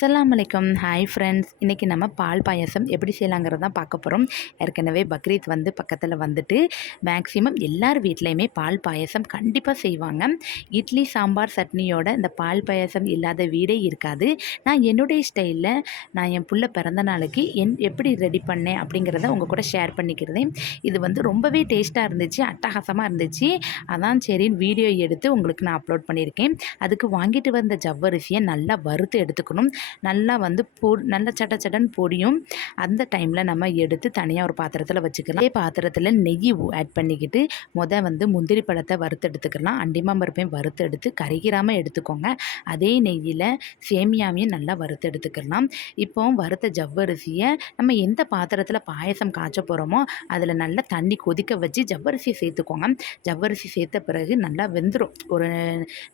அஸ்ஸலாமு அலைக்கும். Hi friends, இன்றைக்கி நம்ம பால் பாயசம் எப்படி செய்யலாங்கிறது தான் பார்க்க போகிறோம். ஏற்கனவே பக்ரீத் வந்து பக்கத்தில் வந்துட்டு மேக்ஸிமம் எல்லார் வீட்லேயுமே பால் பாயசம் கண்டிப்பாக செய்வாங்க. இட்லி சாம்பார் சட்னியோட இந்த பால் பாயசம் இல்லாத வீடே இருக்காது. நான் என்னுடைய ஸ்டைலில் நான் என் புள்ள பிறந்த நாளைக்கு எப்படி ரெடி பண்ணேன் அப்படிங்கிறத உங்கள் கூட ஷேர் பண்ணிக்கிறேன். இது வந்து ரொம்பவே டேஸ்ட்டாக இருந்துச்சு, அட்டகாசமாக இருந்துச்சு. அதான் சரின்னு வீடியோ எடுத்து உங்களுக்கு நான் அப்லோட் பண்ணியிருக்கேன். அதுக்கு வாங்கிட்டு வந்த ஜவ்வரிசியை நல்லா வறுத்து எடுத்துக்கணும். நல்லா வந்து நல்லா சட்டன்னு பொடியும். அந்த டைமில் நம்ம எடுத்து தனியாக ஒரு பாத்திரத்தில் வச்சுக்கலாம். அதே பாத்திரத்தில் நெய் ஆட் பண்ணிக்கிட்டு வந்து முந்திரி பழத்தை வறுத்து எடுத்துக்கலாம். அண்டிமா பருப்பையும் வறுத்து எடுத்து கருகிராமல் எடுத்துக்கோங்க. அதே நெய்யில் சேமியாவையும் நல்லா வறுத்து எடுத்துக்கலாம். இப்போ வறுத்த ஜவ்வரிசியை நம்ம எந்த பாத்திரத்தில் பாயசம் காய்ச்ச போகிறோமோ அதில் நல்லா தண்ணி கொதிக்க வச்சு ஜவ்வரிசியை சேர்த்துக்கோங்க. ஜவ்வரிசி சேர்த்த பிறகு நல்லா வெந்துடும். ஒரு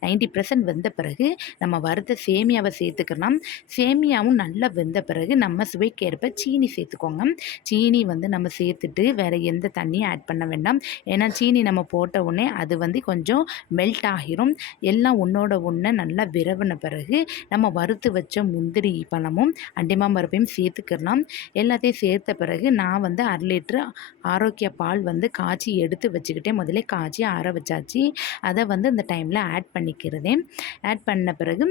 90% வெந்த பிறகு நம்ம வறுத்த சேமியாவை சேர்த்துக்கலாம். சேமியாவும் நல்லா வெந்த பிறகு நம்ம சுவைக்கேற்ப சீனி சேர்த்துக்கோங்க. சீனி வந்து நம்ம சேர்த்துட்டு வேறு எந்த தண்ணியும் ஆட் பண்ண வேண்டாம். ஏன்னா சீனி நம்ம போட்ட உடனே அது வந்து கொஞ்சம் மெல்ட் ஆகிரும். எல்லாம் ஒன்றோட ஒன்று நல்லா விரவின பிறகு நம்ம வறுத்து வச்ச முந்திரி பழமும் அண்டிமா பருப்பையும் சேர்த்துக்கலாம். எல்லாத்தையும் சேர்த்த பிறகு நான் வந்து 1/2 லிட்டரு ஆரோக்கிய பால் வந்து காய்ச்சி எடுத்து வச்சுக்கிட்டேன். முதல்ல காய்ச்சி ஆற வச்சாச்சு. அதை வந்து இந்த டைமில் ஆட் பண்ணிக்கிறதேன். ஆட் பண்ண பிறகு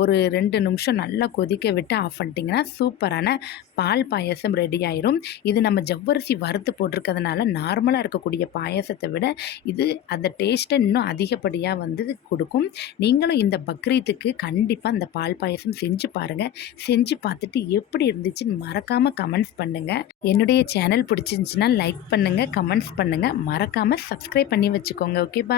ஒரு 2 நிமிஷம் நல்லா கொதிக்க விட்டு ஆஃப் பண்ணிட்டிங்கன்னா சூப்பரான பால் பாயசம் ரெடி ஆயிரும். இது நம்ம ஜவ்வரிசி வறுத்து போட்டிருக்கிறதுனால நார்மலாக இருக்கக்கூடிய பாயசத்தை விட இது அந்த டேஸ்ட்டை இன்னும் அதிகப்படியாக வந்து கொடுக்கும். நீங்களும் இந்த பக்ரீத்துக்கு கண்டிப்பாக இந்த பால் பாயசம் செஞ்சு பாருங்கள். செஞ்சு பார்த்துட்டு எப்படி இருந்துச்சுன்னு மறக்காமல் கமெண்ட்ஸ் பண்ணுங்கள். என்னுடைய சேனல் பிடிச்சிருந்துச்சின்னா லைக் பண்ணுங்கள், கமெண்ட்ஸ் பண்ணுங்கள். மறக்காமல் சப்ஸ்கிரைப் பண்ணி வச்சுக்கோங்க. ஓகே, பாய்.